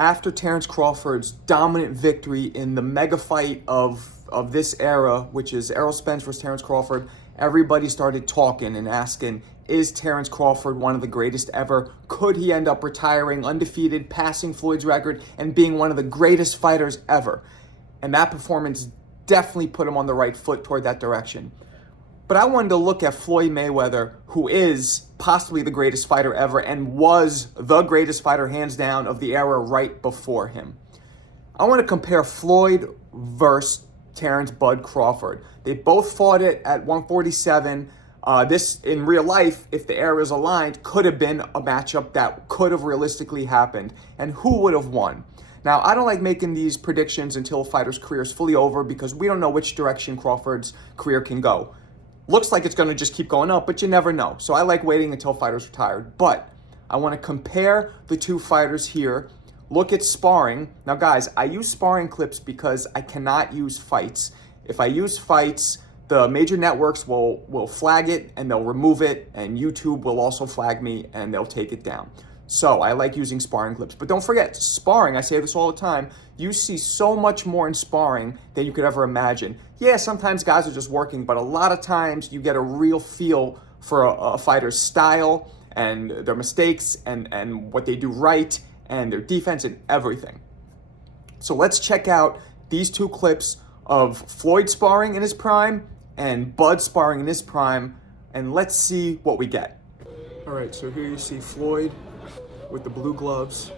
After Terence Crawford's dominant victory in the mega fight of this era, which is Errol Spence versus Terence Crawford, everybody started talking and asking, is Terence Crawford one of the greatest ever? Could he end up retiring undefeated, passing Floyd's record, and being one of the greatest fighters ever? And that performance definitely put him on the right foot toward that direction. But I wanted to look at Floyd Mayweather, who is possibly the greatest fighter ever and was the greatest fighter, hands down, of the era right before him. I want to compare Floyd versus Terence Bud Crawford. They both fought it at 147. This, in real life, if the eras aligned, could have been a matchup that could have realistically happened. And who would have won? Now, I don't like making these predictions until a fighter's career is fully over because we don't know which direction Crawford's career can go. Looks like it's going to just keep going up, but you never know. So I like waiting until fighters retired. But I want to compare the two fighters here. Look at sparring. Now, guys, I use sparring clips because I cannot use fights. If I use fights, the major networks will flag it and they'll remove it, and YouTube will also flag me and they'll take it down. So I like using sparring clips. But don't forget, sparring, I say this all the time, you see so much more in sparring than you could ever imagine. Yeah, sometimes guys are just working, but a lot of times you get a real feel for a fighter's style and their mistakes and what they do right and their defense and everything. So let's check out these two clips of Floyd sparring in his prime and Bud sparring in his prime, and let's see what we get. All right, so here you see Floyd with the blue gloves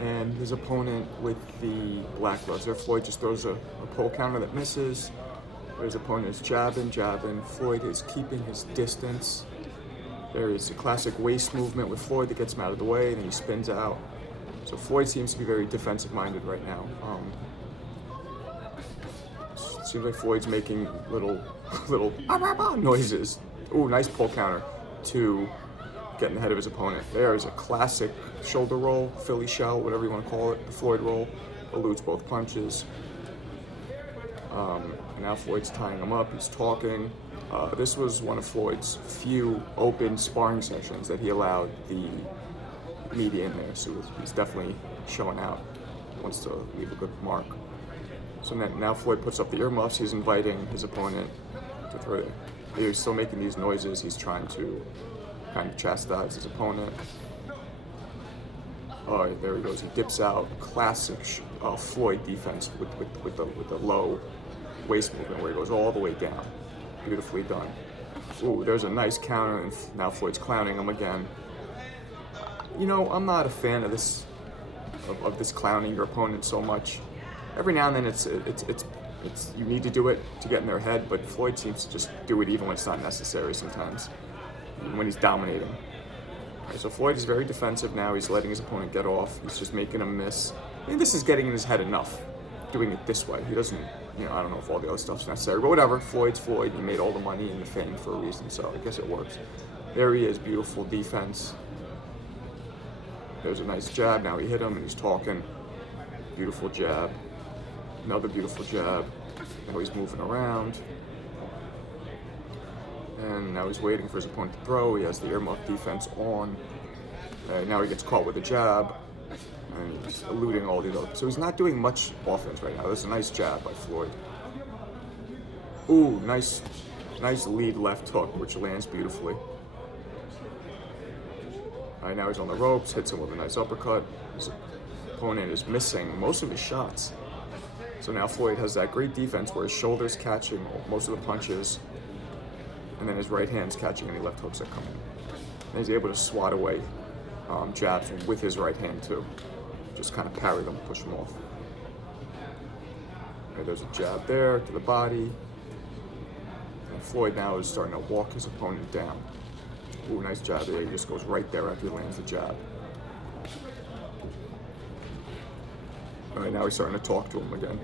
and his opponent with the black gloves. There, Floyd just throws a pole counter that misses. His opponent is jabbing. Floyd is keeping his distance. There is a classic waist movement with Floyd that gets him out of the way, and then he spins out. So Floyd seems to be very defensive-minded right now. Seems like Floyd's making little noises. Ooh, nice pole counter to getting ahead of his opponent. There is a classic shoulder roll, Philly shell, whatever you want to call it. The Floyd roll eludes both punches. And now Floyd's tying him up. He's talking. This was one of Floyd's few open sparring sessions that he allowed the media in there. So he's definitely showing out. He wants to leave a good mark. So now Floyd puts up the earmuffs. He's inviting his opponent to throw it. He's still making these noises. He's trying to kind of chastise his opponent. Oh, there he goes. He dips out. Classic Floyd defense with the low waist movement where he goes all the way down. Beautifully done. Ooh, there's a nice counter, and now Floyd's clowning him again. You know, I'm not a fan of this this clowning your opponent so much. Every now and then it's you need to do it to get in their head, but Floyd seems to just do it even when it's not necessary sometimes, when he's dominating. Right, so Floyd is very defensive now. He's letting his opponent get off. He's just making him miss. I mean, this is getting in his head enough, doing it this way. He doesn't, I don't know if all the other stuff's necessary, but whatever. Floyd's Floyd. He made all the money and the fame for a reason, so I guess it works. There he is, beautiful defense. There's a nice jab. Now he hit him and he's talking. Beautiful jab. Another beautiful jab. Now he's moving around. And now he's waiting for his opponent to throw. He has the earmuff defense on. Now he gets caught with a jab. And he's eluding all these other. So he's not doing much offense right now. There's a nice jab by Floyd. Ooh, nice lead left hook, which lands beautifully. All right, now he's on the ropes, hits him with a nice uppercut. His opponent is missing most of his shots. So now Floyd has that great defense where his shoulder's catching most of the punches, and then his right hand's catching any left hooks that come in. And he's able to swat away jabs with his right hand too. Just kind of parry them, push them off. Okay, there's a jab there to the body. And Floyd now is starting to walk his opponent down. Ooh, nice jab there. He just goes right there after he lands the jab. All right, now he's starting to talk to him again.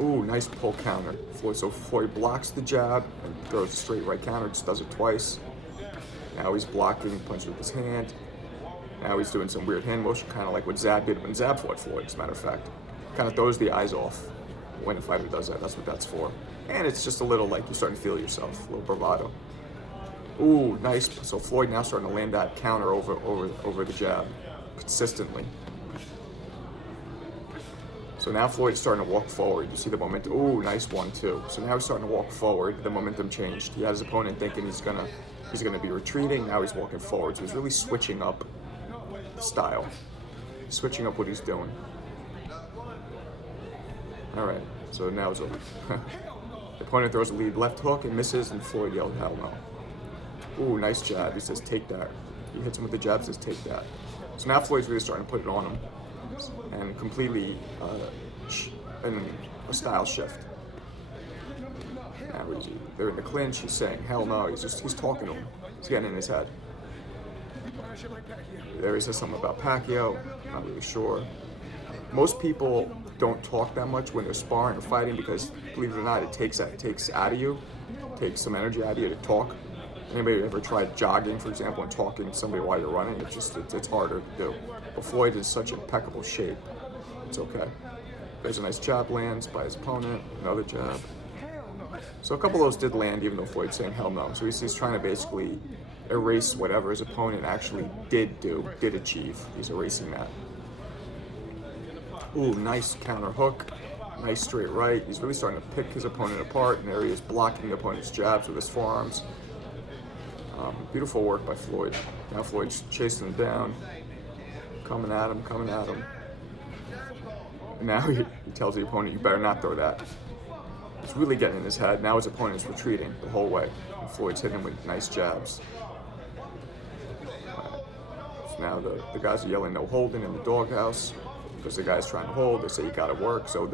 Ooh, nice pull counter. So Floyd blocks the jab and throws a straight right counter, just does it twice. Now he's blocking, punches with his hand. Now he's doing some weird hand motion, kind of like what Zab did when Zab fought Floyd, as a matter of fact. Kind of throws the eyes off when a fighter does that. That's what that's for. And it's just a little like you're starting to feel yourself, a little bravado. Ooh, nice. So Floyd now starting to land that counter over the jab. consistently. So now Floyd is starting to walk forward. You see the momentum. Ooh, nice 1-2. So now he's starting to walk forward. The momentum changed. He had his opponent thinking he's gonna be retreating. Now he's walking forward. So he's really switching up the style, switching up what he's doing. All right. So now it's over. The opponent throws a lead left hook and misses, and Floyd yelled, "Hell no!" Ooh, nice jab. He says, "Take that." He hits him with the jab. Says, "Take that." So now Floyd's really starting to put it on him, and completely in a style shift. Now they're in the clinch. He's saying, "Hell no!" He's talking to him. He's getting in his head. There he says something about Pacquiao. Not really sure. Most people don't talk that much when they're sparring or fighting because, believe it or not, it takes out of you, takes some energy out of you to talk. Anybody ever tried jogging, for example, and talking to somebody while you're running? It's harder to do. But Floyd is such impeccable shape. It's okay. There's a nice jab lands by his opponent. Another jab. So a couple of those did land, even though Floyd's saying hell no. So he's trying to basically erase whatever his opponent actually did achieve. He's erasing that. Ooh, nice counter hook. Nice straight right. He's really starting to pick his opponent apart, and there he is blocking the opponent's jabs with his forearms. Beautiful work by Floyd. Now Floyd's chasing him down, coming at him. And now he tells the opponent, "You better not throw that." He's really getting in his head. Now his opponent's retreating the whole way. And Floyd's hitting him with nice jabs. So now the guys are yelling no holding in the doghouse because the guy's trying to hold. They say you gotta work. So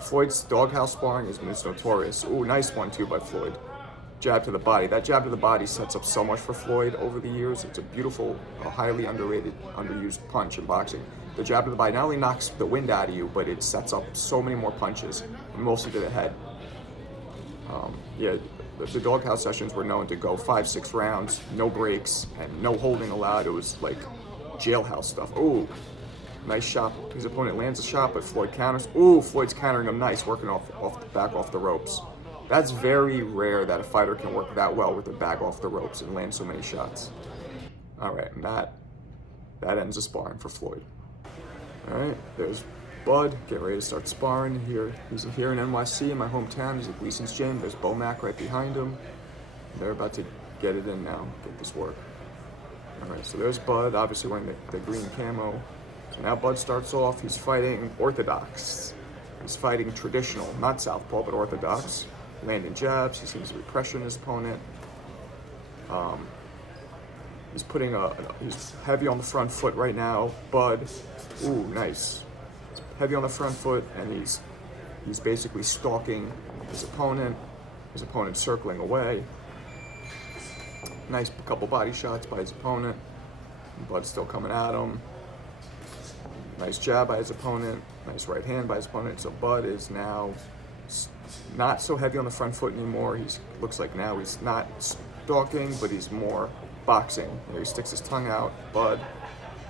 Floyd's doghouse sparring is notorious. Ooh, nice 1-2 by Floyd. Jab to the body. That jab to the body sets up so much for Floyd over the years. It's a beautiful, highly underrated, underused punch in boxing. The jab to the body not only knocks the wind out of you, but it sets up so many more punches, mostly to the head. The doghouse sessions were known to go 5-6 rounds, no breaks, and no holding allowed. It was like jailhouse stuff. Ooh, nice shot. His opponent lands a shot, but Floyd counters. Ooh, Floyd's countering him nice, working off the ropes. That's very rare that a fighter can work that well with their back off the ropes and land so many shots. All right, and that ends the sparring for Floyd. All right, there's Bud, get ready to start sparring here. He's here in NYC, in my hometown. He's at Gleason's gym. There's Bomac right behind him. They're about to get it in now, get this work. All right, so there's Bud, obviously wearing the green camo. So now Bud starts off, he's fighting orthodox. He's fighting traditional, not southpaw, but orthodox. Landing jabs, he seems to be pressuring his opponent. He's heavy on the front foot right now. Bud, ooh, nice. Heavy on the front foot, and he's basically stalking his opponent. His opponent circling away. Nice couple body shots by his opponent. Bud's still coming at him. Nice jab by his opponent. Nice right hand by his opponent. So Bud is now not so heavy on the front foot anymore. Looks like now he's not stalking, but he's more boxing. He sticks his tongue out.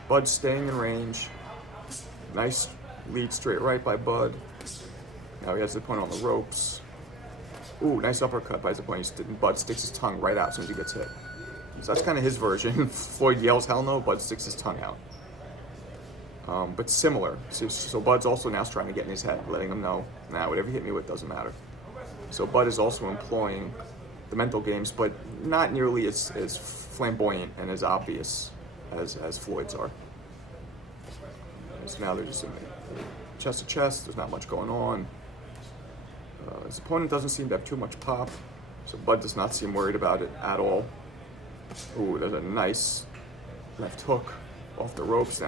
Bud's staying in range. Nice lead straight right by Bud. Now he has the opponent on the ropes. Ooh, nice uppercut by his opponent. Bud sticks his tongue right out as soon as he gets hit. So that's kind of his version. Floyd yells hell no, Bud sticks his tongue out. But similar. So Bud's also now trying to get in his head, letting him know, nah, whatever you hit me with doesn't matter. So Bud is also employing the mental games, but not nearly as flamboyant and as obvious as Floyd's are. So now they're just in chest to chest. There's not much going on. His opponent doesn't seem to have too much pop, so Bud does not seem worried about it at all. Ooh, there's a nice left hook off the ropes.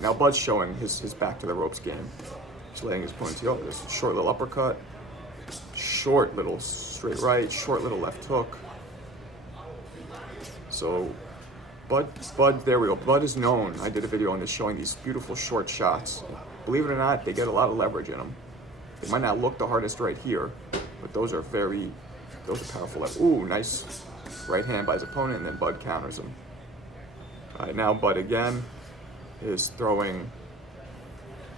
Now Bud's showing his back to the ropes game. He's letting his opponent see, oh, there's a short little uppercut, short little straight right, short little left hook. So Bud, there we go. Bud is known. I did a video on this showing these beautiful short shots. Believe it or not, they get a lot of leverage in them. They might not look the hardest right here, but those are powerful. Ooh, nice right hand by his opponent, and then Bud counters him. All right, now Bud again is throwing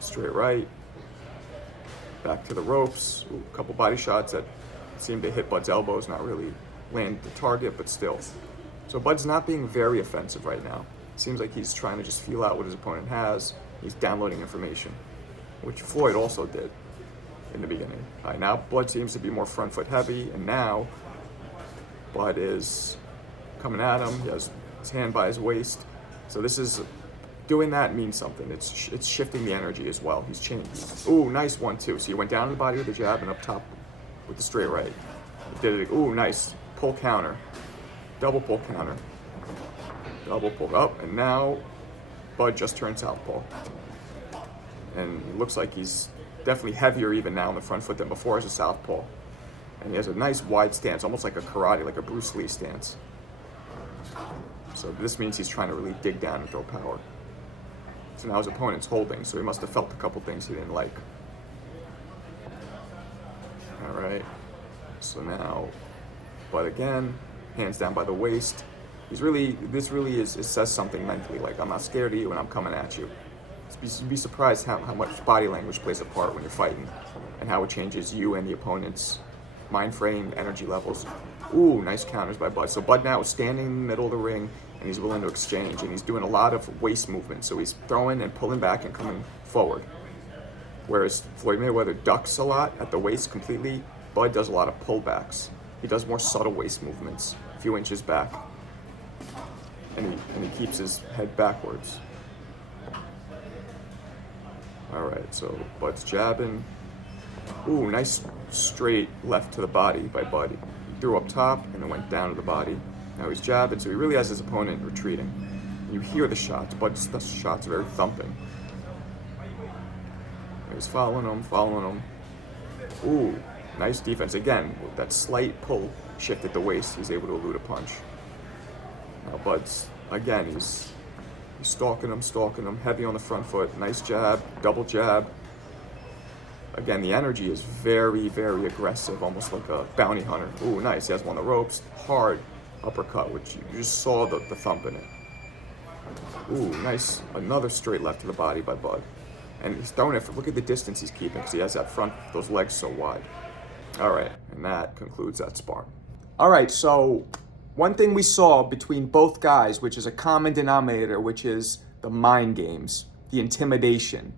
straight right, back to the ropes. Ooh, a couple body shots that seem to hit Bud's elbows, not really land the target, but still. So Bud's not being very offensive right now. Seems like he's trying to just feel out what his opponent has. He's downloading information, which Floyd also did in the beginning. All right, now Bud seems to be more front foot heavy, and now Bud is coming at him. He has his hand by his waist. So this is, doing that means something. It's shifting the energy as well. He's changing. Ooh, nice 1-2. So he went down to the body with the jab and up top with the straight right. He did it. Ooh, nice. Pull counter. Double pull counter. Double pull up, and now Bud just turned southpaw. And it looks like he's definitely heavier even now on the front foot than before as a southpaw. And he has a nice wide stance, almost like a karate, like a Bruce Lee stance. So this means he's trying to really dig down and throw power. So now his opponent's holding, so he must have felt a couple things he didn't like. All right, so now Bud again, hands down by the waist. This really it says something mentally, like, I'm not scared of you and I'm coming at you. You'd be surprised how much body language plays a part when you're fighting, and how it changes you and the opponent's mind frame, energy levels. Ooh, nice counters by Bud. So Bud now is standing in the middle of the ring, and he's willing to exchange, and he's doing a lot of waist movement. So he's throwing and pulling back and coming forward. Whereas Floyd Mayweather ducks a lot at the waist completely, Bud does a lot of pullbacks. He does more subtle waist movements, a few inches back. And he keeps his head backwards. All right, so Bud's jabbing. Ooh, nice straight left to the body by Bud. He threw up top and then went down to the body. Now he's jabbing, so he really has his opponent retreating. You hear the shots. Bud's shots are very thumping. He's following him. Ooh, nice defense. Again, with that slight pull shift at the waist, he's able to elude a punch. Now Bud's, again, he's stalking him, heavy on the front foot. Nice jab, double jab. Again, the energy is very, very aggressive, almost like a bounty hunter. Ooh, nice. He has one on the ropes. Hard uppercut, which you just saw the thump in it. Ooh, nice. Another straight left to the body by Bud. And he's throwing it. Look at the distance he's keeping, because he has that front, those legs so wide. All right, and that concludes that spar. All right, so one thing we saw between both guys, which is a common denominator, which is the mind games, the intimidation.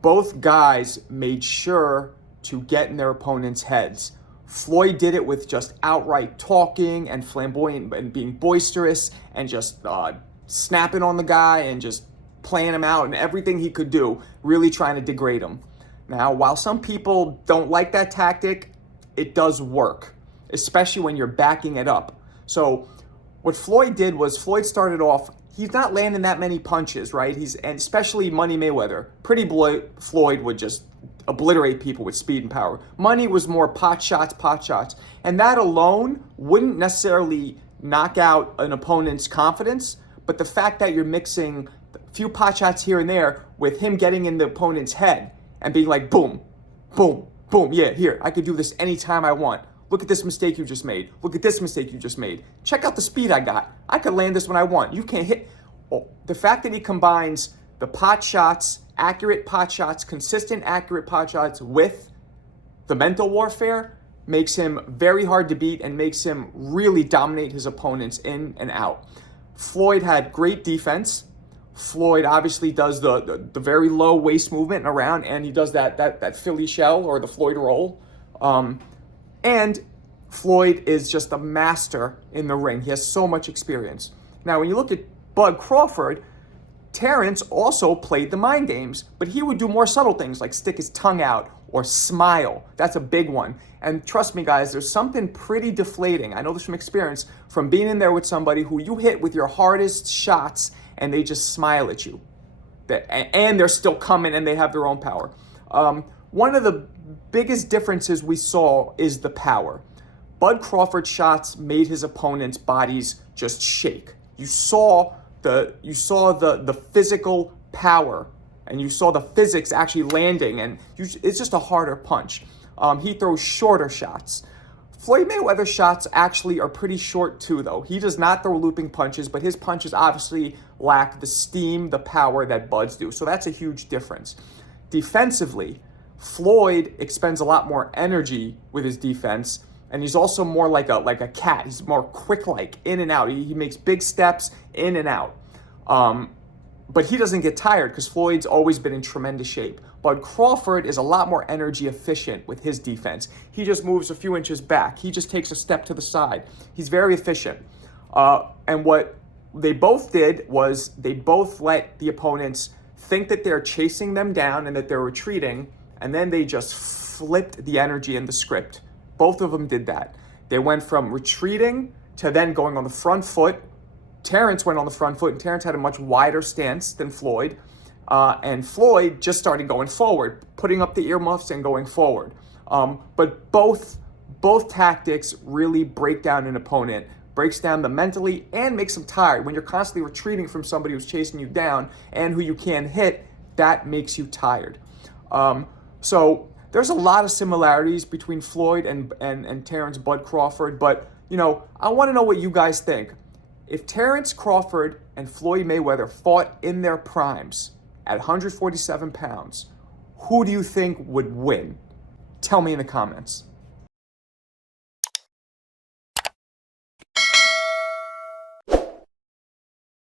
Both guys made sure to get in their opponents' heads. Floyd did it with just outright talking and flamboyant and being boisterous and just snapping on the guy and just playing him out and everything he could do, really trying to degrade him. Now, while some people don't like that tactic, it does work, especially when you're backing it up. So what Floyd did was Floyd started off, he's not landing that many punches, right? And especially Money Mayweather. Pretty boy Floyd would just obliterate people with speed and power. Money was more pot shots. And that alone wouldn't necessarily knock out an opponent's confidence, but the fact that you're mixing a few pot shots here and there with him getting in the opponent's head and being like, boom, boom, boom, yeah, here, I could do this anytime I want. Look at this mistake you just made. Look at this mistake you just made. Check out the speed I got. I could land this when I want. You can't hit. Oh, the fact that he combines the pot shots, accurate pot shots, consistent accurate pot shots with the mental warfare makes him very hard to beat and makes him really dominate his opponents in and out. Floyd had great defense. Floyd obviously does the very low waist movement and around, and he does that Philly shell or the Floyd roll. And Floyd is just a master in the ring. He has so much experience. Now, when you look at Bud Crawford, Terence also played the mind games, but he would do more subtle things like stick his tongue out or smile. That's a big one. And trust me, guys, there's something pretty deflating. I know this from experience, from being in there with somebody who you hit with your hardest shots and they just smile at you. And they're still coming and they have their own power. One of the biggest differences we saw is the power. Bud Crawford's shots made his opponent's bodies just shake. You saw the physical power, and you saw the physics actually landing, and it's just a harder punch. He throws shorter shots. Floyd Mayweather's shots actually are pretty short too, though. He does not throw looping punches, but his punches obviously lack the steam, the power that Bud's do. So that's a huge difference. Defensively, Floyd expends a lot more energy with his defense, and he's also more like a cat. He's more quick-like, in and out. He makes big steps in and out. But he doesn't get tired because Floyd's always been in tremendous shape. Bud Crawford is a lot more energy efficient with his defense. He just moves a few inches back. He just takes a step to the side. He's very efficient. And what they both did was they both let the opponents think that they're chasing them down and that they're retreating, and then they just flipped the energy in the script. Both of them did that. They went from retreating to then going on the front foot. Terence went on the front foot, and Terence had a much wider stance than Floyd. And Floyd just started going forward, putting up the earmuffs and going forward. But both tactics really break down an opponent, breaks down them mentally and makes them tired. When you're constantly retreating from somebody who's chasing you down and who you can't hit, that makes you tired. So there's a lot of similarities between Floyd and Terence Bud Crawford, but I want to know what you guys think. If Terence Crawford and Floyd Mayweather fought in their primes at 147 pounds, who do you think would win? Tell me in the comments.